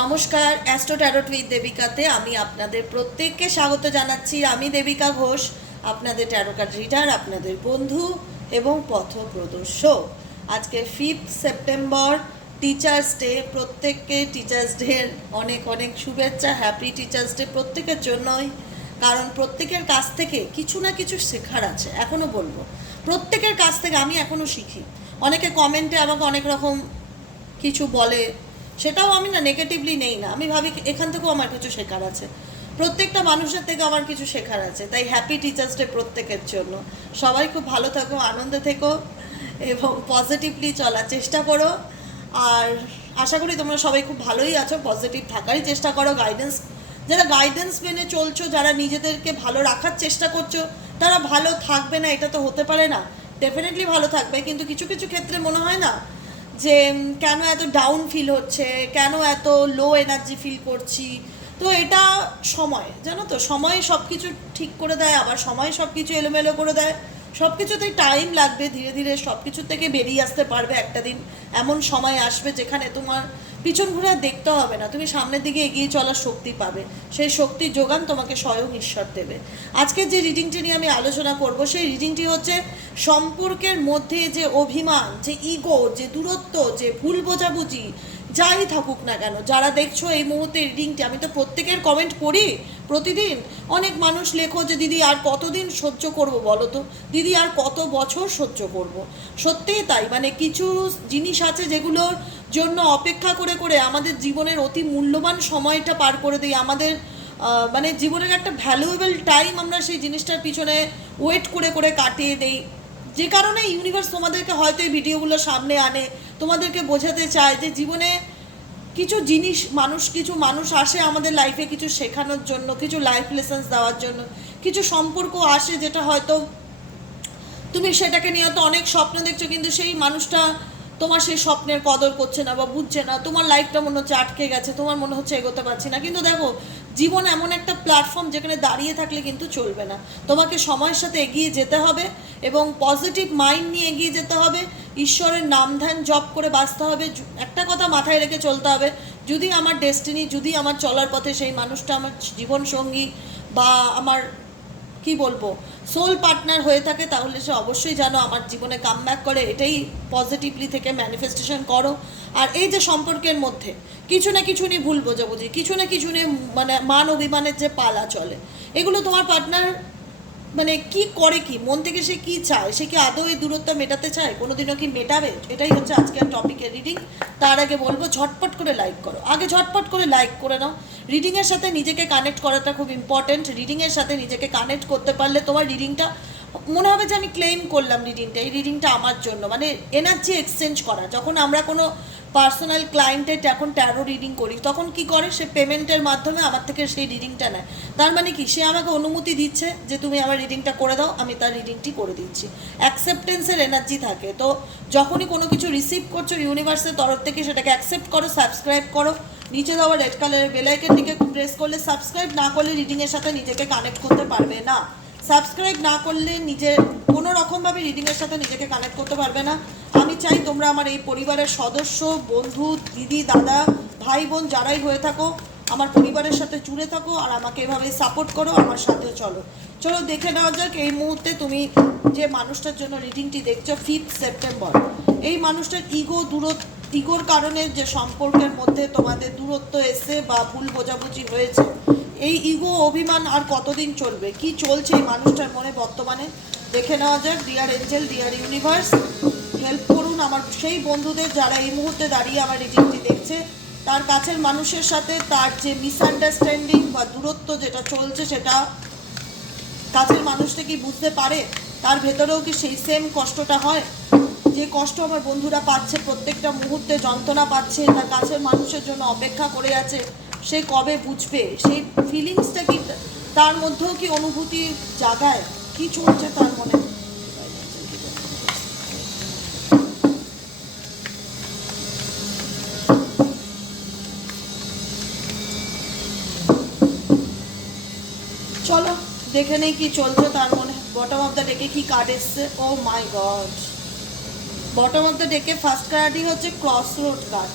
নমস্কার astro tarot with দেবিকাতে আমি আপনাদের প্রত্যেককে স্বাগত জানাচ্ছি। আমি দেবিকা ঘোষ, আপনাদের ট্যারো কার্ড রিডার আপনাদের বন্ধু এবং পথ প্রদর্শক। আজকে ফিফথ সেপ্টেম্বর টিচার্স ডে প্রত্যেককে টিচার্স ডের অনেক অনেক শুভেচ্ছা হ্যাপি টিচার্স ডে প্রত্যেকের জন্যই। কারণ প্রত্যেকের কাছ থেকে কিছু না কিছু শেখার আছে এখনও বলব। প্রত্যেকের কাছ থেকে আমি এখনও শিখি। অনেকে কমেন্টে আমাকে অনেক রকম কিছু বলে সেটাও আমি না নেগেটিভলি নেই না। আমি ভাবি এখান থেকেও আমার কিছু শেখার আছে। প্রত্যেকটা মানুষের থেকে আমার কিছু শেখার আছে। তাই হ্যাপি টিচার্স ডে প্রত্যেকের জন্য। সবাই খুব ভালো থাকো, আনন্দে থেকো এবং পজিটিভলি চলার চেষ্টা করো। আর আশা করি তোমরা সবাই খুব ভালোই আছো পজিটিভ থাকারই চেষ্টা করো। গাইডেন্স যারা গাইডেন্স মেনে চলছো, যারা নিজেদেরকে ভালো রাখার চেষ্টা করছ, তারা ভালো থাকবে না, এটা তো হতে পারে না। ডেফিনেটলি ভালো থাকবে, কিন্তু কিছু কিছু ক্ষেত্রে মনে হয় না যে কেন এত ডাউন ফিল হচ্ছে? কেন এত লো এনার্জি ফিল করছি? তো এটা সময়, জানো তো? সময় সব কিছু ঠিক করে দেয়, আবার সময় সব কিছু এলোমেলো করে দেয়। সব কিছুতেই টাইম লাগবে, ধীরে ধীরে সব কিছুর থেকে বেরিয়ে আসতে পারবে একটা দিন। এমন সময় আসবে যেখানে তোমার পিছন ঘুরে দেখতে হবে না। তুমি সামনের দিকে এগিয়ে চলার শক্তি পাবে। সেই শক্তির যোগান তোমাকে স্বয়ং ঈশ্বর দেবে। আজকে যে রিডিংটি নিয়ে আমি আলোচনা করব, সেই রিডিংটি হচ্ছে সম্পর্কের মধ্যে যে অভিমান, যে ইগো যে দূরত্ব, যে ভুল বোঝাবুঝি যাই থাকুক না কেন, যারা দেখছ এই মুহূর্তে রিডিংটি আমি তো প্রত্যেকের কমেন্ট পড়ি প্রতিদিন। অনেক মানুষ লেখো যে, দিদি, আর কতদিন সহ্য করব বলো তো? দিদি, আর কত বছর সহ্য করব? সত্যিই তাই মানে কিছু জিনিস আছে যেগুলোর জন্য অপেক্ষা করে করে আমাদের জীবনের অতি মূল্যবান সময়টা পার করে দিই। আমাদের মানে জীবনের একটা ভ্যালুয়েবল টাইম আমরা সেই জিনিসটার পিছনে ওয়েট করে করে কাটিয়ে দেই। যে কারণে ইউনিভার্স তোমাদেরকে হয়তো এই ভিডিওগুলো সামনে আনে, তোমাদেরকে বোঝাতে চায় যে জীবনে কিছু জিনিস, মানুষ, কিছু মানুষ আসে আমাদের লাইফে কিছু শেখানোর জন্য, কিছু লাইফ লেসন্স দেওয়ার জন্য। কিছু সম্পর্ক আসে যেটা হয়তো তুমি সেটাকে নিয়ে হয়তো অনেক স্বপ্ন দেখছ, কিন্তু সেই মানুষটা তোমার সেই স্বপ্নের কদর করছে না বা বুঝছে না। তোমার লাইফটা মনে হচ্ছে আটকে গেছে, তোমার মনে হচ্ছে এগোতে পারছি না। কিন্তু দেখো জীবন এমন একটা প্ল্যাটফর্ম যেখানে দাঁড়িয়ে থাকলে কিন্তু চলবে না। তোমাকে সময়ের সাথে এগিয়ে যেতে হবে এবং পজিটিভ মাইন্ড নিয়ে এগিয়ে যেতে হবে। ঈশ্বরের নাম ধ্যান জপ করে বাঁচতে হবে। একটা কথা মাথায় রেখে চলতে হবে, যদি আমার ডেস্টিনি যদি আমার চলার পথে সেই মানুষটা আমার জীবন সঙ্গী বা আমার, কি বলব সোল পার্টনার হয়ে থাকে, তাহলে সে অবশ্যই যেন আমার জীবনে কাম ব্যাক করে, এটাই পজিটিভলি থেকে ম্যানিফেস্টেশন করো। আর এই যে সম্পর্কের মধ্যে, কিছু না কিছু নিয়ে ভুল বোঝাবুঝি, কিছু না কিছু নিয়ে মানে মান অভিমানের যে পালা চলে, এগুলো তোমার পার্টনার মানে কি করে কি? মন থেকে সে কি চায়? সে কি আদৌ এই দূরত্ব মেটাতে চায়? কোনোদিনও কি মেটাবে? এটাই হচ্ছে আজকের টপিকের রিডিং তার আগে বলব, ঝটপট করে লাইক করো। আগে ঝটপট করে লাইক করে নাও। রিডিংয়ের সাথে নিজেকে কানেক্ট করাটা খুব ইম্পর্ট্যান্ট রিডিংয়ের সাথে নিজেকে কানেক্ট করতে পারলে তোমার রিডিংটা মনে হবে যে আমি ক্লেম করলাম রিডিংটা এই রিডিংটা আমার জন্য। মানে এনার্জি এক্সচেঞ্জ করা। যখন আমরা কোনো পার্সোনাল ক্লায়েন্টের এখন ট্যারো রিডিং করি, তখন কি করে? সে পেমেন্টের মাধ্যমে আমার থেকে সেই রিডিংটা নেয়। তার মানে কি? সে আমাকে অনুমতি দিচ্ছে যে তুমি আমার রিডিংটা করে দাও, আমি তার রিডিংটি করে দিচ্ছি। অ্যাকসেপ্টেন্সের এনার্জি থাকে। তো যখনই কোনো কিছু রিসিভ করছ ইউনিভার্সের তরফ থেকে সেটাকে অ্যাকসেপ্ট করো সাবস্ক্রাইব করো। নিচে দেওয়া রেড কালারের বেলাইকের দিকে প্রেস করলে সাবস্ক্রাইব না করলে রিডিংয়ের সাথে নিজেকে কানেক্ট করতে পারবে না। সাবস্ক্রাইব না করলে নিজের কোনো রকমভাবে রিডিংয়ের সাথে নিজেকে কানেক্ট করতে পারবে না। আমি চাই তোমরা আমার এই পরিবারের সদস্য, বন্ধু, দিদি, দাদা, ভাই, বোন যারাই হয়ে থাকো, আমার পরিবারের সাথে জুড়ে থাকো আর আমাকে এভাবে সাপোর্ট করো, আমার সাথে চলো। চলো দেখে নেওয়া যাক এই মুহূর্তে তুমি যে মানুষটার জন্য রিডিংটি দেখছ ফিফথ সেপ্টেম্বর এই মানুষটার ইগো দূরত্ব ইগোর কারণে যে সম্পর্কের মধ্যে তোমাদের দূরত্ব এসে বা ভুল বোঝাবুঝি হয়েছে এই ইগো অভিমান আর কতদিন চলবে? কি চলছে এই মানুষটার মনে বর্তমানে? দেখে নেওয়া যাক dear angel dear universe help করুন আমার সেই বন্ধুদের যারা এই মুহূর্তে দাঁড়িয়ে আমার রিডিংটি দেখছে। তার কাছের মানুষের সাথে তার যে মিসআন্ডারস্ট্যান্ডিং বা দূরত্ব যেটা চলছে সেটা কাছের মানুষটা কি বুঝতে পারে? তার ভেতরেও কি সেই সেম কষ্টটা হয়? যে কষ্ট আমার বন্ধুরা পাচ্ছে, প্রত্যেকটা মুহূর্তে যন্ত্রণা পাচ্ছে, তার কাছের মানুষের জন্য অপেক্ষা করে আছে। সে কবে বুঝবে? সেই ফিলিংসটা কি তার মধ্যেও কি অনুভূতি জাগায়? কি চলছে তার মনে? চলো, দেখে নেই কি চলছে তার মনে। বটম অফ দ্য ডেকে কি কার্ড এসছে? ও my god bottom of the ডেকে ফার্স্ট কার্ডই হচ্ছে cross road card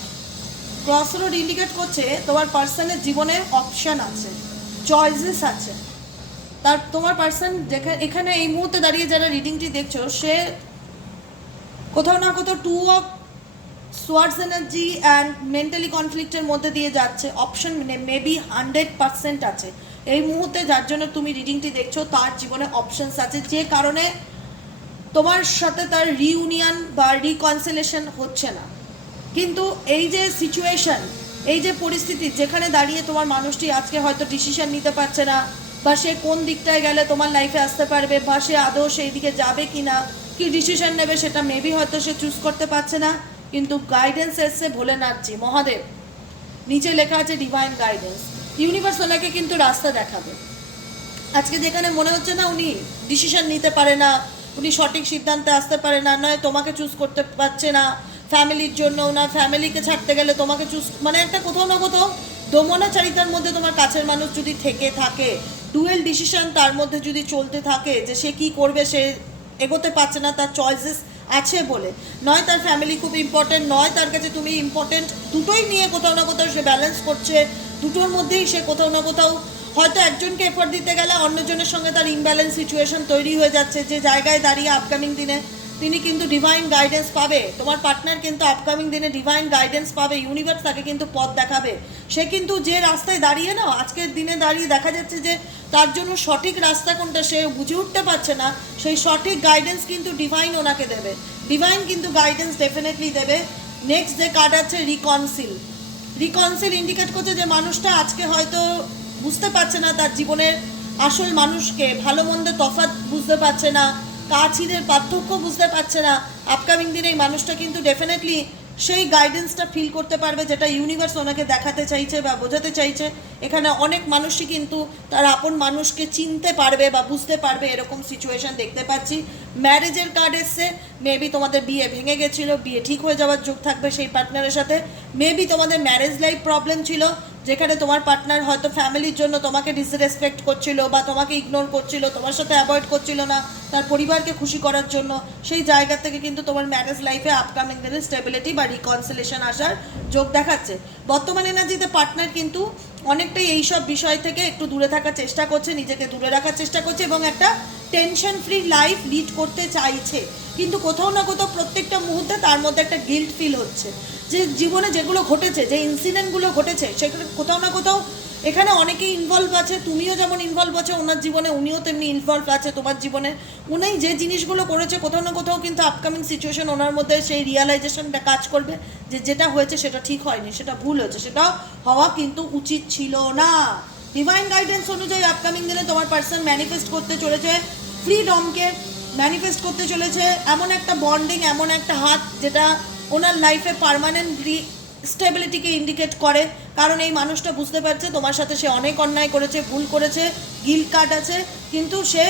cross road indicate করছে, তোমার পার্সনের জীবনে অপশান আছে চয়েসেস আছে। তার, তোমার পার্সন যেখানে এখানে এই মুহূর্তে দাঁড়িয়ে যারা রিডিংটি দেখছ, সে কোথাও না কোথাও two of swords energy and mentally কনফ্লিক্টের মধ্যে দিয়ে যাচ্ছে অপশন মেবি হান্ড্রেড পার্সেন্ট আছে। এই মুহূর্তে যার জন্য তুমি রিডিংটি দেখছ, তার জীবনে অপশনস আছে, যে কারণে তোমার সাথে তার রিউনিয়ন বা রিকনসেলেশন হচ্ছে না। কিন্তু এই যে সিচুয়েশন এই যে পরিস্থিতি যেখানে দাঁড়িয়ে তোমার মানুষটি আজকে হয়তো ডিসিশন নিতে পারছে না, বা সে কোন দিকটায় গেলে তোমার লাইফে আসতে পারবে, বা সে আদৌ সেই দিকে যাবে কি না কি ডিসিশন নেবে সেটা মেবি হয়তো সে চুজ করতে পারছে না, কিন্তু গাইডেন্স এসছে ভোলেনাথজি মহাদেব। নিচে লেখা আছে ডিভাইন গাইডেন্স ইউনিভার্স ওনাকে কিন্তু রাস্তা দেখাবে। আজকে যেখানে মনে হচ্ছে না উনি ডিসিশন নিতে পারে না, উনি সঠিক সিদ্ধান্তে আসতে পারে না, নয় তোমাকে চুজ করতে পারছে না ফ্যামিলির জন্য না ফ্যামিলিকে ছাড়তে গেলে তোমাকে চুজ মানে একটা কোথাও না কোথাও দমনাচারিতার মধ্যে তোমার কাছের মানুষ যদি থেকে থাকে ডুয়েল ডিসিশন তার মধ্যে যদি চলতে থাকে যে সে কি করবে, সে এগোতে পারছে না, তার চয়েসেস আছে বলে। নয়, তার ফ্যামিলি খুব ইম্পর্টেন্ট নয়, তার কাছে তুমি ইম্পর্টেন্ট দুটোই নিয়ে কোথাও না কোথাও সে ব্যালেন্স করছে, দুটোর মধ্যেই সে কোথাও না কোথাও হয়তো একজনকে এফোর্ট দিতে গেলে অন্যজনের সঙ্গে তার ইমব্যালেন্স সিচুয়েশন তৈরি হয়ে যাচ্ছে, যে জায়গায় দাঁড়িয়ে আপকামিং দিনে তিনি কিন্তু ডিভাইন গাইডেন্স পাবে। তোমার পার্টনার কিন্তু আপকামিং দিনে ডিভাইন গাইডেন্স পাবে ইউনিভার্স তাকে কিন্তু পথ দেখাবে। সে কিন্তু যে রাস্তায় দাঁড়িয়ে না, আজকের দিনে দাঁড়িয়ে দেখা যাচ্ছে যে তার জন্য সঠিক রাস্তা কোনটা সে বুঝে উঠতে পারছে না, সেই সঠিক গাইডেন্স কিন্তু ডিভাইন ওনাকে দেবে। ডিভাইন কিন্তু গাইডেন্স ডেফিনেটলি দেবে। নেক্সট যে কার্ড আছে রিকনসিল রিকনসিল ইন্ডিকেট করছে যে মানুষটা আজকে হয়তো বুঝতে পারছে না তার জীবনের আসল মানুষকে, ভালো মন্দ তফাৎ বুঝতে পারছে না। কাছিদের পার্থক্য বুঝতে পারছে না। আপকামিং দিনে এই মানুষটা কিন্তু ডেফিনেটলি সেই গাইডেন্সটা ফিল করতে পারবে যেটা ইউনিভার্স ওনাকে দেখাতে চাইছে বা বোঝাতে চাইছে। এখানে অনেক মানুষই কিন্তু তার আপন মানুষকে চিনতে পারবে বা বুঝতে পারবে এরকম সিচুয়েশন দেখতে পাচ্ছি। ম্যারেজের কার্ড এসছে মেবি তোমাদের বিয়ে ভেঙে গেছিল, বিয়ে ঠিক হয়ে যাওয়ার যোগ থাকবে সেই পার্টনারের সাথে। মেবি তোমাদের ম্যারেজ লাইফ প্রবলেম ছিল যেখানে তোমার পার্টনার হয়তো ফ্যামিলির জন্য তোমাকে ডিসরেসপেক্ট করছিল বা তোমাকে ইগনোর করছিল, তোমার সাথে অ্যাভয়েড করছিল না, তার পরিবারকে খুশি করার জন্য, সেই জায়গা থেকে কিন্তু তোমার ম্যারেজ লাইফে আপকামিং দিনে স্টেবিলিটি বা রিকনসিলেশন আসার যোগ দেখাচ্ছে। বর্তমান এনার্জিতে পার্টনার কিন্তু অনেকটাই এইসব বিষয় থেকে একটু দূরে থাকার চেষ্টা করছে, নিজেকে দূরে রাখার চেষ্টা করছে এবং একটা টেনশন ফ্রি লাইফ লিড করতে চাইছে। কিন্তু কোথাও না কোথাও প্রত্যেকটা মুহূর্তে তার মধ্যে একটা গিল্ট ফিল হচ্ছে। যে জীবনে যেগুলো ঘটেছে, যে ইনসিডেন্টগুলো ঘটেছে, সেগুলো কোথাও না কোথাও এখানে অনেকেই ইনভলভ আছে, তুমিও যেমন ইনভলভ আছে, ওনার জীবনে উনিও তেমনি ইনভলভ আছে, তোমার জীবনে উনি যে জিনিসগুলো করেছে, কোথাও না কোথাও কিন্তু আপকামিং সিচুয়েশন ওনার মধ্যে সেই রিয়ালাইজেশনটা কাজ করবে যে যেটা হয়েছে সেটা ঠিক হয়নি, সেটা ভুল হয়েছে, সেটা হওয়া কিন্তু উচিত ছিল না। ডিভাইন গাইডেন্স অনুযায়ী আপকামিং দিনে তোমার পার্সন ম্যানিফেস্ট করতে চলেছে ফ্রিডমকে ম্যানিফেস্ট করতে চলেছে, এমন একটা বন্ডিং এমন একটা হাত যেটা ওনার লাইফে পারমানেন্টলি স্টেবিলিটিকে ইন্ডিকেট করে। কারণ এই মানুষটা বুঝতে পারছে তোমার সাথে সে অনেক অন্যায় করেছে, ভুল করেছে গিল কাট আছে, কিন্তু সে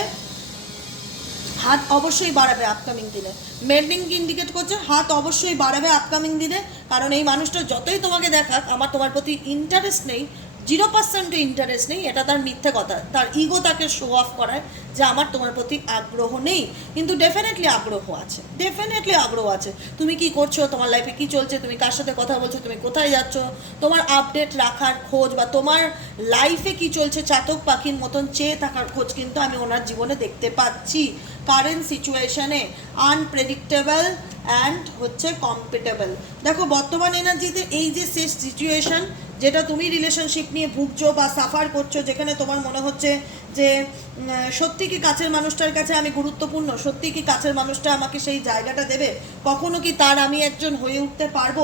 হাত অবশ্যই বাড়াবে আপকামিং দিনে। মেন্ডিং ইন্ডিকেট করছে, হাত অবশ্যই বাড়াবে আপকামিং দিনে। কারণ এই মানুষটা যতই তোমাকে দেখাক, আমার তোমার প্রতি ইন্টারেস্ট নেই জিরো পার্সেন্টও ইন্টারেস্ট নেই, এটা তার মিথ্যে কথা। তার ইগো তাকে শো অফ করায় যে আমার তোমার প্রতি আগ্রহ নেই। কিন্তু ডেফিনেটলি আগ্রহ আছে। ডেফিনেটলি আগ্রহ আছে। তুমি কি করছ? তোমার লাইফে কি চলছে? তুমি কার সাথে কথা বলছো? তুমি কোথায় যাচ্ছ? তোমার আপডেট রাখার খোঁজ বা তোমার লাইফে কি চলছে চাতক পাখির মতন চেয়ে থাকার খোঁজ কিন্তু আমি ওনার জীবনে দেখতে পাচ্ছি। কারেন্ট সিচুয়েশনে আনপ্রেডিক্টেবল অ্যান্ড হচ্ছে কম্পিটেবল দেখো, বর্তমান এনার্জিতে এই যে শেষ সিচুয়েশন যেটা তুমি রিলেশনশিপ নিয়ে ভুগছো বা সাফার করছ যেখানে তোমার মনে হচ্ছে যে সত্যি কি কাছের মানুষটার কাছে আমি গুরুত্বপূর্ণ? সত্যি কি কাছের মানুষটা আমাকে সেই জায়গাটা দেবে? কখনো কি তার আমি একজন হয়ে উঠতে পারব?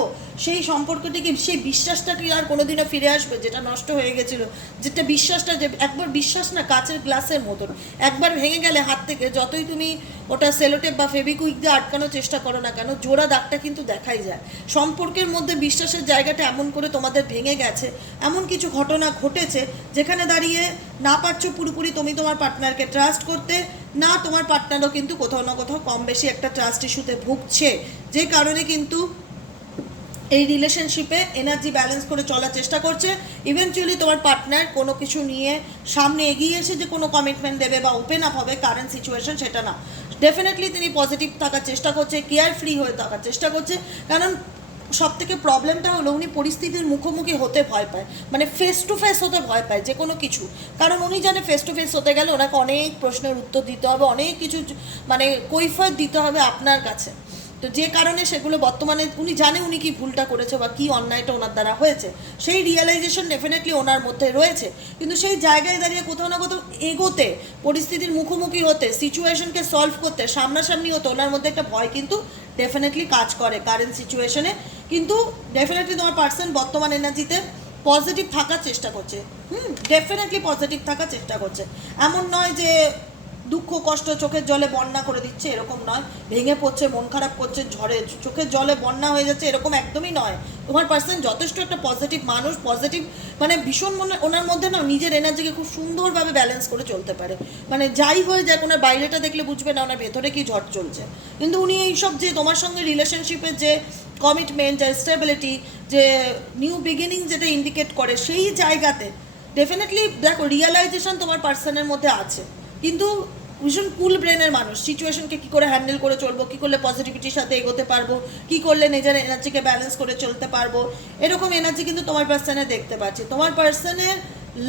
সেই সম্পর্কটি কি, সেই বিশ্বাসটা কি আর কোনোদিনও ফিরে আসবে, যেটা নষ্ট হয়ে গেছিল? যেটা বিশ্বাসটা যে, একবার বিশ্বাস না, কাচের গ্লাসের মতন। একবার ভেঙে গেলে হাত থেকে যতই তুমি ওটা সেলোটেপ বা ফেবিকুইক দিয়ে আটকানোর চেষ্টা করো না কেন, জোড়া দাগটা কিন্তু দেখাই যায়। সম্পর্কের মধ্যে বিশ্বাসের জায়গাটা এমন করে তোমাদের ভেঙে গেছে, এমন কিছু ঘটনা ঘটেছে, যেখানে দাঁড়িয়ে না পারছ পুরোপুরি তুমি তোমার পার্টনারকে ট্রাস্ট করতে, না তোমার পার্টনারও কিন্তু কোথাও না কোথাও কম বেশি একটা ট্রাস্ট ইস্যুতে ভুগছে। যে কারণে কিন্তু এই রিলেশনশিপে এনার্জি ব্যালেন্স করে চলার চেষ্টা করছে। ইভেনচুয়ালি তোমার পার্টনার কোনো কিছু নিয়ে সামনে এগিয়ে এসে যে কোনো কমিটমেন্ট দেবে বা ওপেন আপ হবে কারেন্ট সিচুয়েশন সেটা না। ডেফিনেটলি তিনি পজিটিভ থাকার চেষ্টা করছে কেয়ার ফ্রি হয়ে থাকার চেষ্টা করছে। কারণ সব থেকে প্রবলেমটা হলো উনি পরিস্থিতির মুখোমুখি হতে ভয় পায়। মানে ফেস টু ফেস হতে ভয় পায়, যে কোনো কিছু। কারণ উনি জানে ফেস টু ফেস হতে গেলে ওনাকে অনেক প্রশ্নের উত্তর দিতে হবে, অনেক কিছু মানে কৈফিয়ত দিতে হবে আপনার কাছে। তো যে কারণে সেগুলো বর্তমানে উনি জানে উনি কি ভুলটা করেছে বা কি অন্যায়টা ওনার দ্বারা হয়েছে। সেই রিয়েলাইজেশন ডেফিনেটলি ওনার মধ্যে রয়েছে। কিন্তু সেই জায়গায় দাঁড়িয়ে কোথাও না কোথাও এগোতে, পরিস্থিতির মুখোমুখি হতে সিচুয়েশনকে সলভ করতে, সামনাসামনি হতে ওনার মধ্যে একটা ভয় কিন্তু ডেফিনেটলি কাজ করে কারেন্ট সিচুয়েশনে কিন্তু ডেফিনেটলি তোমার পার্সন বর্তমান এনার্জিতে পজিটিভ থাকার চেষ্টা করছে। হুম ডেফিনেটলি পজিটিভ থাকার চেষ্টা করছে। এমন নয় যে দুঃখ, কষ্ট চোখের জলে বন্যা করে দিচ্ছে, এরকম নয়। ভেঙে পড়ছে, মন খারাপ করছে, ঝড়ে, চোখের জলে বন্যা হয়ে যাচ্ছে, এরকম একদমই নয়। তোমার পার্সন যথেষ্ট একটা পজিটিভ মানুষ পজিটিভ মানে ভীষণ মনে, ওনার মধ্যে না নিজের এনার্জিকে খুব সুন্দরভাবে ব্যালেন্স করে চলতে পারে। মানে যাই হয়ে যাক, ওনার বাইরেটা দেখলে বুঝবে না ওনার ভেতরে কি ঝড় চলছে। কিন্তু উনি এইসব যে তোমার সঙ্গে রিলেশনশিপের যে কমিটমেন্ট যে স্টেবিলিটি যে নিউ বিগিনিং যেটা ইন্ডিকেট করে, সেই জায়গাতে ডেফিনেটলি দেখো রিয়েলাইজেশন তোমার পার্সনের মধ্যে আছে। কিন্তু ভীষণ কুল ব্রেনের মানুষ। সিচুয়েশনকে কী করে হ্যান্ডেল করে চলবো? কী করলে পজিটিভিটির সাথে এগোতে পারব? কী করলে নিজের এনার্জিকে ব্যালেন্স করে চলতে পারব? এরকম এনার্জি কিন্তু তোমার পার্সনে দেখতে পাচ্ছি। তোমার পার্সনের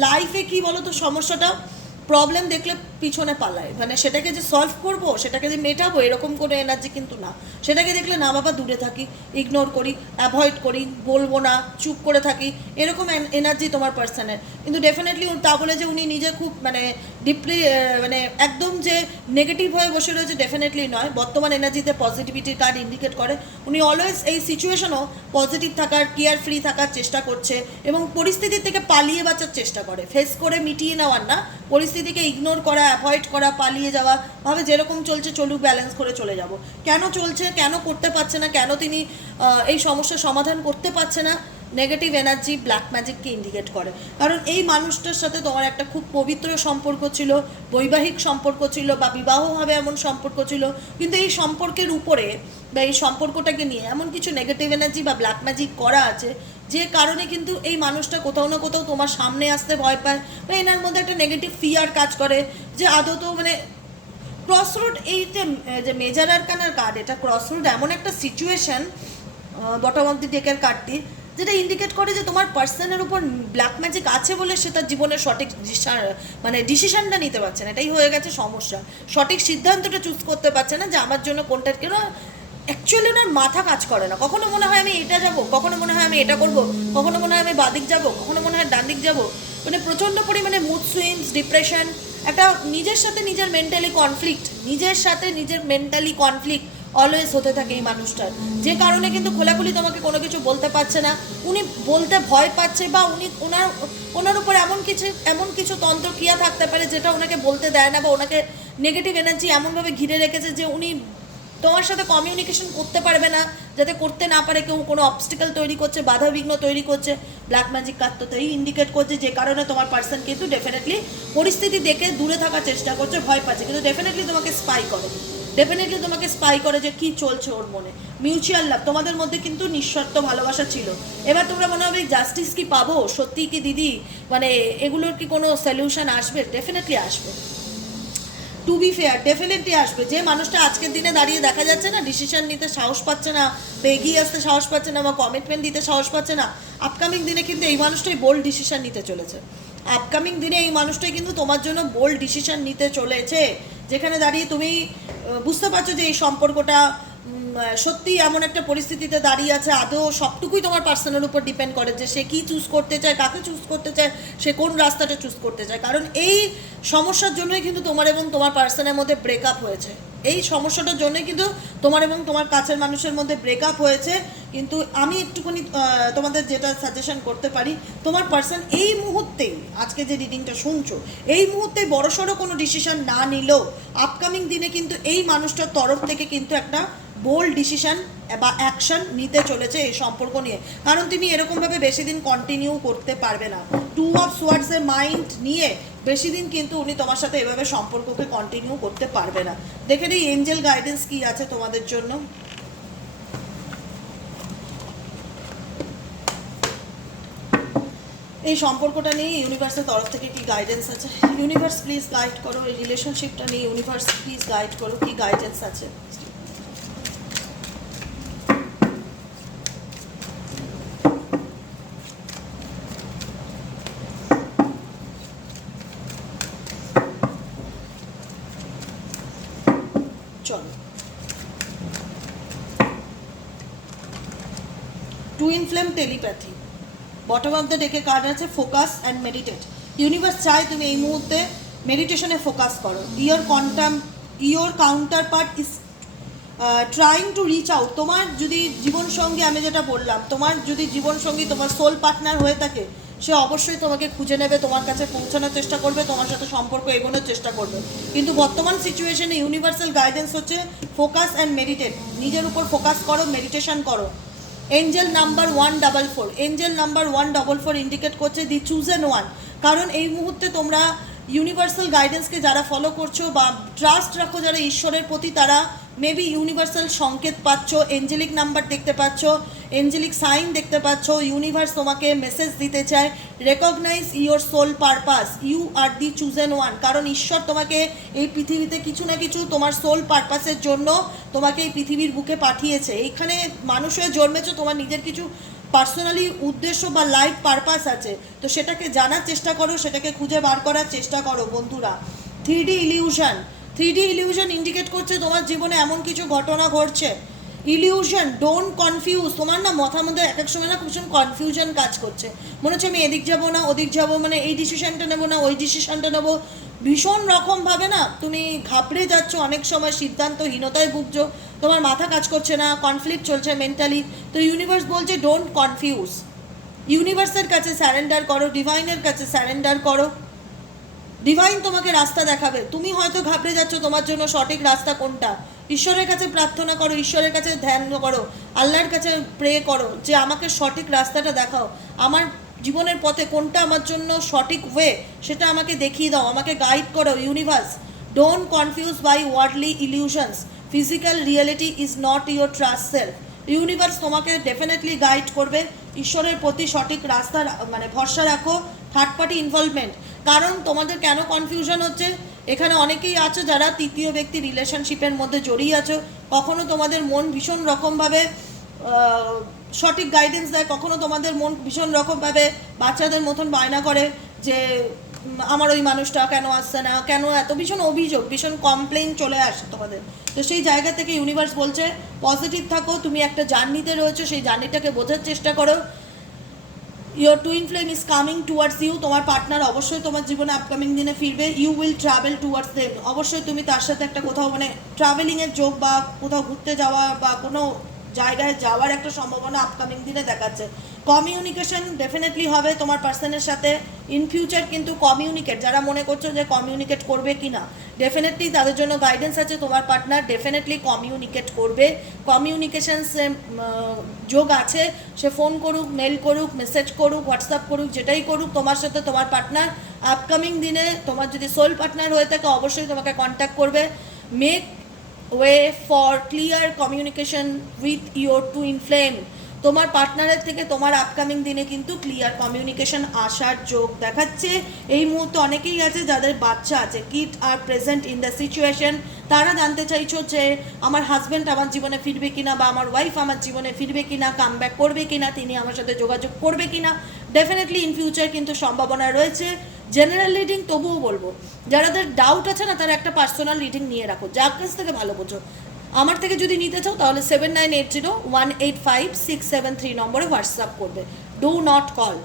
লাইফে কি বলো তো সমস্যাটা? প্রবলেম দেখলে পিছনে পালায়। মানে সেটাকে যে সলভ করব, সেটাকে যে মেটাবো, এরকম কোনো এনার্জি কিন্তু না। সেটাকে দেখলে না বাবা দূরে থাকি ইগনোর করি অ্যাভয়েড করি, বলব না, চুপ করে থাকি। এরকম এনার্জি তোমার পার্সনের কিন্তু ডেফিনেটলি তা বলে যে উনি নিজে খুব মানে ডিপলি মানে একদম যে নেগেটিভ হয়ে বসে রয়েছে ডেফিনেটলি নয়। বর্তমান এনার্জিতে পজিটিভিটির কার্ড ইন্ডিকেট করে। উনি অলওয়েজ এই সিচুয়েশনও পজিটিভ থাকার কেয়ার ফ্রি থাকার চেষ্টা করছে এবং পরিস্থিতি থেকে পালিয়ে বাঁচার চেষ্টা করে। ফেস করে মিটিয়ে নেওয়ার না। পরিস্থিতিকে ইগনোর করা অ্যাভয়েড করা, পালিয়ে যাওয়া, ভাবে যেরকম চলছে, চলুক ব্যালেন্স করে চলে যাব। কেন চলছে, কেন করতে পারছে না, কেন তিনি এই সমস্যার সমাধান করতে পারছে না নেগেটিভ এনার্জি ব্ল্যাক ম্যাজিককে ইন্ডিকেট করে। কারণ এই মানুষটার সাথে তোমার একটা খুব পবিত্র সম্পর্ক ছিল, বৈবাহিক সম্পর্ক ছিল বা বিবাহভাবে এমন সম্পর্ক ছিল, কিন্তু এই সম্পর্কের উপরে বা এই সম্পর্কটাকে নিয়ে এমন কিছু নেগেটিভ এনার্জি বা ব্ল্যাক ম্যাজিক করা আছে, যে কারণে কিন্তু এই মানুষটা কোথাও না কোথাও তোমার সামনে আসতে ভয় পায় বা এনার মধ্যে একটা নেগেটিভ ফিয়ার কাজ করে, যে আদৌ তো মানে ক্রসরুট এই যে মেজার আরকানার কার্ড এটা ক্রসরুট এমন একটা সিচুয়েশন বটম অফ দি ডেকের কার্ডটি যেটা ইন্ডিকেট করে যে তোমার পার্সনের উপর ব্ল্যাক ম্যাজিক আছে বলে সে তার জীবনের সঠিক মানে ডিসিশনটা নিতে পারছে না। এটাই হয়ে গেছে সমস্যা। সঠিক সিদ্ধান্তটা চুজ করতে পারছে না যে আমার জন্য কোনটা কেন অ্যাকচুয়ালি ওনার মাথা কাজ করে না। কখনো মনে হয় আমি এটা যাব, কখনো মনে হয় আমি এটা করব, কখনো মনে হয় আমি বাদিক যাব, কখনো মনে হয় ডান দিক যাব। মানে প্রচণ্ড পরিমাণে মুড সুইংস ডিপ্রেশন একটা নিজের সাথে নিজের মেন্টালি কনফ্লিক্ট নিজের সাথে নিজের মেন্টালি কনফ্লিক্ট অলওয়েজ হতে থাকে এই মানুষটার। যে কারণে কিন্তু খোলাখুলি তোমাকে কোনো কিছু বলতে পারছে না। উনি বলতে ভয় পাচ্ছে বা উনি ওনার ওনার উপর এমন কিছু এমন কিছু তন্ত্রক্রিয়া থাকতে পারে যেটা ওনাকে বলতে দেয় না বা ওনাকে নেগেটিভ এনার্জি এমনভাবে ঘিরে রেখেছে যে উনি তোমার সাথে কমিউনিকেশন করতে পারবে না, যাতে করতে না পারে কেউ কোনো অবস্টিক্যাল তৈরি করছে বাধা বিঘ্ন তৈরি করছে ব্ল্যাক ম্যাজিক কার্ড তো তাই ইন্ডিকেট করছে, যে কারণে তোমার পার্সন কিন্তু ডেফিনেটলি পরিস্থিতি দেখে দূরে থাকার চেষ্টা করছে, ভয় পাচ্ছে, কিন্তু ডেফিনেটলি তোমাকে স্পাই করে। ডেফিনেটলি তোমাকে স্পাই করে যে কি চলছে ওর মনে। মিউচুয়াল লাভ তোমাদের মধ্যে কিন্তু নিঃস্বার্থ ভালোবাসা ছিল। এবার তোমরা মনে হবে জাস্টিস কি পাবো? সত্যি কি দিদি? মানে এগুলোর কি কোনো সলিউশন আসবে? ডেফিনেটলি আসবে। টু বি ফেয়ার ডেফিনেটলি আসবে। যে মানুষটা আজকের দিনে দাঁড়িয়ে দেখা যাচ্ছে না ডিসিশন নিতে সাহস পাচ্ছে না, বা এগিয়ে আসতে সাহস পাচ্ছে না, বা কমিটমেন্ট দিতে সাহস পাচ্ছে না আপকামিং দিনে কিন্তু এই মানুষটাই বোল্ড ডিসিশন নিতে চলেছে। আপকামিং দিনে এই মানুষটাই কিন্তু তোমার জন্য বোল্ড ডিসিশন নিতে চলেছে। যেখানে দাঁড়িয়ে তুমি বুঝতে পারছ যে এই সম্পর্কটা সত্যি এমন একটা পরিস্থিতিতে দাঁড়িয়ে আছে, আদৌ সবটুকুই তোমার পার্সনের উপর ডিপেন্ড করে যে সে কী চুজ করতে চায়, কাকে চুজ করতে চায়, সে কোন রাস্তাটা চুজ করতে চায়। কারণ এই সমস্যার জন্যই কিন্তু তোমার এবং তোমার পার্সনের মধ্যে ব্রেকআপ হয়েছে। এই সমস্যাটার জন্যই কিন্তু তোমার এবং তোমার কাছের মানুষের মধ্যে ব্রেকআপ হয়েছে। কিন্তু আমি একটুখানি তোমাদের যেটা সাজেশন করতে পারি, তোমার পার্সন এই মুহূর্তেই, আজকে যে রিডিংটা শুনছো, এই মুহূর্তে বড়সড় কোনো ডিসিশন না নিলেও আপকামিং দিনে কিন্তু এই মানুষটার তরফ থেকে কিন্তু একটা বোল্ড ডিসিশন বা অ্যাকশন নিতে চলেছে এই সম্পর্ক নিয়ে। কারণ তুমি এরকমভাবে বেশি দিন কন্টিনিউ করতে পারবে না। টু অফ সোয়ার্ডসের মাইন্ড নিয়ে বেশি দিন কিন্তু উনি তোমার সাথে এভাবে সম্পর্ককে কন্টিনিউ করতে পারবে না। দেখে নিই এঞ্জেল গাইডেন্স কি আছে তোমাদের জন্য? এই সম্পর্কটা নিয়ে ইউনিভার্সের তরফ থেকে কি গাইডেন্স আছে? ইউনিভার্স প্লিজ গাইড করো। এই রিলেশনশিপটা নিয়ে ইউনিভার্স প্লিজ গাইড করো। কি গাইডেন্স আছে চলো flame telepathy bottom of the ডেকে কার্ড আছে ফোকাস অ্যান্ড মেডিটেট ইউনিভার্স চায় তুমি এই মুহূর্তে মেডিটেশনে ফোকাস করো। Your counter your counter part is trying to reach out তোমার যদি জীবনসঙ্গী আমি যেটা বললাম, তোমার যদি জীবনসঙ্গী তোমার সোল পার্টনার হয়ে থাকে, সে অবশ্যই তোমাকে খুঁজে নেবে, তোমার কাছে পৌঁছানোর চেষ্টা করবে, তোমার সাথে সম্পর্ক এগোনোর চেষ্টা করবে। কিন্তু বর্তমান সিচুয়েশনে ইউনিভার্সাল গাইডেন্স হচ্ছে ফোকাস অ্যান্ড মেডিটেট নিজের উপর ফোকাস করো মেডিটেশন করো। Angel number one double four angel number one double four indicate করছে দি চুজেন ওয়ান কারণ এই মুহূর্তে তোমরা ইউনিভার্সাল গাইডেন্সকে যারা ফলো করছ বা ট্রাস্ট রাখো যারা ঈশ্বরের প্রতি, তারা মেবি ইউনিভার্সাল সংকেত পাচ্ছ এঞ্জেলিক নাম্বার দেখতে পাচ্ছ এঞ্জেলিক সাইন দেখতে পাচ্ছ ইউনিভার্স তোমাকে মেসেজ দিতে চায় recognise your soul purpose you are the chosen one কারণ ঈশ্বর তোমাকে এই পৃথিবীতে কিছু না কিছু তোমার সোল পারপাসের জন্য তোমাকে এই পৃথিবীর বুকে পাঠিয়েছে। এইখানে মানুষ হয়ে জন্মেছো, তোমার নিজের কিছু পার্সোনালি উদ্দেশ্য বা লাইফ পারপাস আছে। তো সেটাকে জানার চেষ্টা করো, সেটাকে খুঁজে বার করার চেষ্টা করো বন্ধুরা। Three D illusion three D illusion indicate করছে তোমার জীবনে এমন কিছু ঘটনা ঘটছে। ইলিউশন ডোন্ট কনফিউজ তোমার না মাথার মধ্যে এক এক সময় না ভীষণ কনফিউশন কাজ করছে। মনে হচ্ছে আমি এদিক যাব না, ওদিক যাব মানে এই ডিসিশনটা নেব না, ওই ডিসিশনটা নেব। ভীষণ রকমভাবে না তুমি ঘাবড়ে যাচ্ছ, অনেক সময় সিদ্ধান্তহীনতায় ভুগছো। তোমার মাথা কাজ করছে না কনফ্লিক্ট চলছে মেন্টালি তো ইউনিভার্স বলছে ডোন্ট কনফিউজ ইউনিভার্সের কাছে স্যারেন্ডার করো ডিভাইনের কাছে স্যারেন্ডার করো। ডিভাইন তোমাকে রাস্তা দেখাবে। তুমি হয়তো ঘাবড়ে যাচ্ছ তোমার জন্য সঠিক রাস্তা কোনটা। ঈশ্বরের কাছে প্রার্থনা করো, ঈশ্বরের কাছে ধ্যান করো, আল্লাহর কাছে প্রে করো যে আমাকে সঠিক রাস্তাটা দেখাও। আমার জীবনের পথে কোনটা আমার জন্য সঠিক ওয়ে সেটা আমাকে দেখিয়ে দাও, আমাকে গাইড করো universe don't confuse by worldly illusions physical reality is not your trust self universe তোমাকে ডেফিনেটলি গাইড করবে। ঈশ্বরের প্রতি সঠিক রাস্তা মানে ভরসা রাখো। থার্ড পার্টি ইনভলভমেন্ট কারণ তোমাদের কেন কনফিউশন হচ্ছে? এখানে অনেকেই আছো যারা তৃতীয় ব্যক্তি রিলেশনশিপের মধ্যে জড়িয়ে আছো। কখনো তোমাদের মন ভীষণ রকমভাবে সঠিক গাইডেন্স দেয়। কখনো তোমাদের মন ভীষণ রকমভাবে বাচ্চাদের মতন বায়না করে যে আমার ওই মানুষটা কেন আসছে না? কেন এত ভীষণ অভিযোগ, ভীষণ কমপ্লেন চলে আসে তোমাদের। তো সেই জায়গা থেকে ইউনিভার্স বলছে পজিটিভ থাকো, তুমি একটা জার্নিতে রয়েছো, সেই জার্নিটাকে বোঝার চেষ্টা করো। Your twin flame is coming towards you তোমার পার্টনার অবশ্যই তোমার জীবনে আপকামিং দিনে ফিরবে। You will travel towards them অবশ্যই তুমি তার সাথে একটা কোথাও মানে ট্রাভেলিংয়ের যোগ বা কোথাও ঘুরতে যাওয়া বা কোনো জায়গায় যাওয়ার একটা সম্ভাবনা আপকামিং দিনে দেখাচ্ছে। কমিউনিকেশন ডেফিনেটলি হবে তোমার পার্সনের সাথে। ইন ফিউচার কিন্তু কমিউনিকেট যারা মনে করছ যে কমিউনিকেট করবে কি না ডেফিনেটলি তাদের জন্য গাইডেন্স আছে, তোমার পার্টনার ডেফিনেটলি কমিউনিকেট করবে। কমিউনিকেশন যোগ আছে, সে ফোন করুক মেল করুক মেসেজ করুক হোয়াটসঅ্যাপ করুক, যেটাই করুক, তোমার সাথে তোমার পার্টনার আপকামিং দিনে তোমার যদি সোল পার্টনার হয়ে থাকে, অবশ্যই তোমাকে কন্ট্যাক্ট করবে। Make way for clear communication with your twin flame তোমার পার্টনারের থেকে তোমার আপকামিং দিনে কিন্তু ক্লিয়ার কমিউনিকেশন আসার যোগ দেখাচ্ছে। এই মুহূর্তে অনেকেই আছে যাদের বাচ্চা আছে kid are present in the situation তারা জানতে চাইছো যে আমার হাজব্যান্ড আমার জীবনে ফিরবে কিনা বা আমার ওয়াইফ আমার জীবনে ফিরবে কিনা কাম ব্যাক করবে কিনা, তিনি আমার সাথে যোগাযোগ করবে কিনা। ডেফিনেটলি ইন ফিউচার কিন্তু সম্ভাবনা রয়েছে। জেনারেল রিডিং তবুও বলব যারাদের ডাউট আছে না, তারা একটা পার্সোনাল রিডিং নিয়ে রাখো। যার কাছ থেকে ভালো বোঝো। আমার থেকে যদি নিতে চাও, তাহলে seven nine eight zero one eight five six seven three নম্বরে হোয়াটসঅ্যাপ করবে। Do not call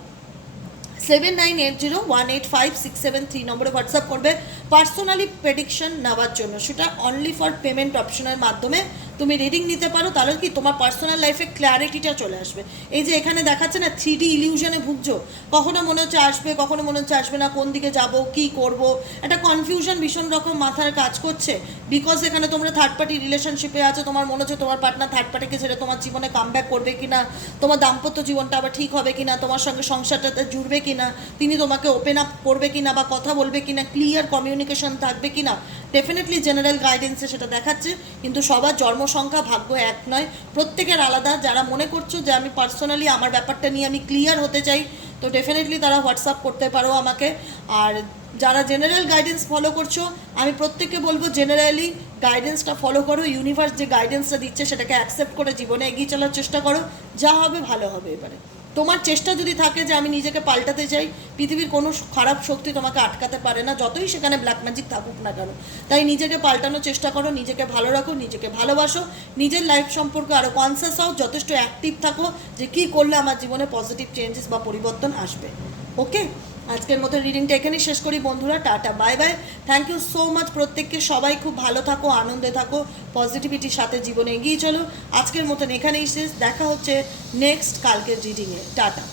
seven nine eight zero one eight five six seven three নম্বরে হোয়াটসঅ্যাপ করবে। পার্সোনালি প্রেডিকশন নেওয়ার জন্য, সেটা অনলি ফর পেমেন্ট অপশনের মাধ্যমে তুমি রিডিং নিতে পারো, তাহলে কি তোমার পার্সোনাল লাইফে ক্ল্যারিটিটা চলে আসবে। এই যে এখানে দেখাচ্ছে না থ্রি ডি ইলিউশনে ভুগছো। কখনো মনে হচ্ছে আসবে, কখনো মনে হচ্ছে আসবে না, কোন দিকে যাব, কি করব? একটা কনফিউশন ভীষণ রকম মাথায় কাজ করছে। বিকজ এখানে তোমরা থার্ড পার্টি রিলেশনশিপে আছো, তোমার মনে হচ্ছে তোমার পার্টনার থার্ড পার্টিকে ছেড়ে তোমার জীবনে কাম করবে কিনা, তোমার দাম্পত্য জীবনটা আবার ঠিক হবে কিনা, তোমার সঙ্গে সংসারটাতে জুড়বে কিনা, তিনি তোমাকে ওপেন আপ করবে কিনা বা কথা বলবে কিনা ক্লিয়ার কমিউনিকেশন থাকবে কিনা ডেফিনেটলি জেনারেল গাইডেন্সে সেটা দেখাচ্ছে, কিন্তু সবার জন্ম সংখ্যা ভাগ্য এক নয়। প্রত্যেকের আলাদা। যারা মনে করছ যে আমি পার্সোনালি আমার ব্যাপারটা নিয়ে আমি ক্লিয়ার হতে চাই, তো ডেফিনেটলি তারা হোয়াটসঅ্যাপ করতে পারো আমাকে। আর যারা জেনারেল গাইডেন্স ফলো করছ, আমি প্রত্যেককে বলব জেনারেলি গাইডেন্সটা ফলো করো। ইউনিভার্স যে গাইডেন্সটা দিচ্ছে, সেটাকে অ্যাকসেপ্ট করে জীবনে এগিয়ে চলার চেষ্টা করো। যা হবে, ভালো হবে এবারে। তোমার চেষ্টা যদি থাকে যে আমি নিজেকে পাল্টাতে চাই, পৃথিবীর কোনো খারাপ শক্তি তোমাকে আটকাতে পারে না, যতই সেখানে ব্ল্যাক ম্যাজিক থাকুক না কেন। তাই নিজেকে পাল্টানোর চেষ্টা করো, নিজেকে ভালো রাখো, নিজেকে ভালোবাসো, নিজের লাইফ সম্পর্কে আরও কনসিয়াস হও, যথেষ্ট অ্যাক্টিভ থাকো যে কী করলে আমার জীবনে পজিটিভ চেঞ্জেস বা পরিবর্তন আসবে। ওকে আজকের মতো রিডিংটা এখানেই শেষ করি বন্ধুরা, tata bye bye thank you so much প্রত্যেককে, সবাই খুব ভালো থাকো, আনন্দে থাকো পজিটিভিটির সাথে জীবনে এগিয়ে চলো। আজকের মতন এখানেই শেষ, দেখা হচ্ছে নেক্সট কালকের রিডিংয়ে টাটা।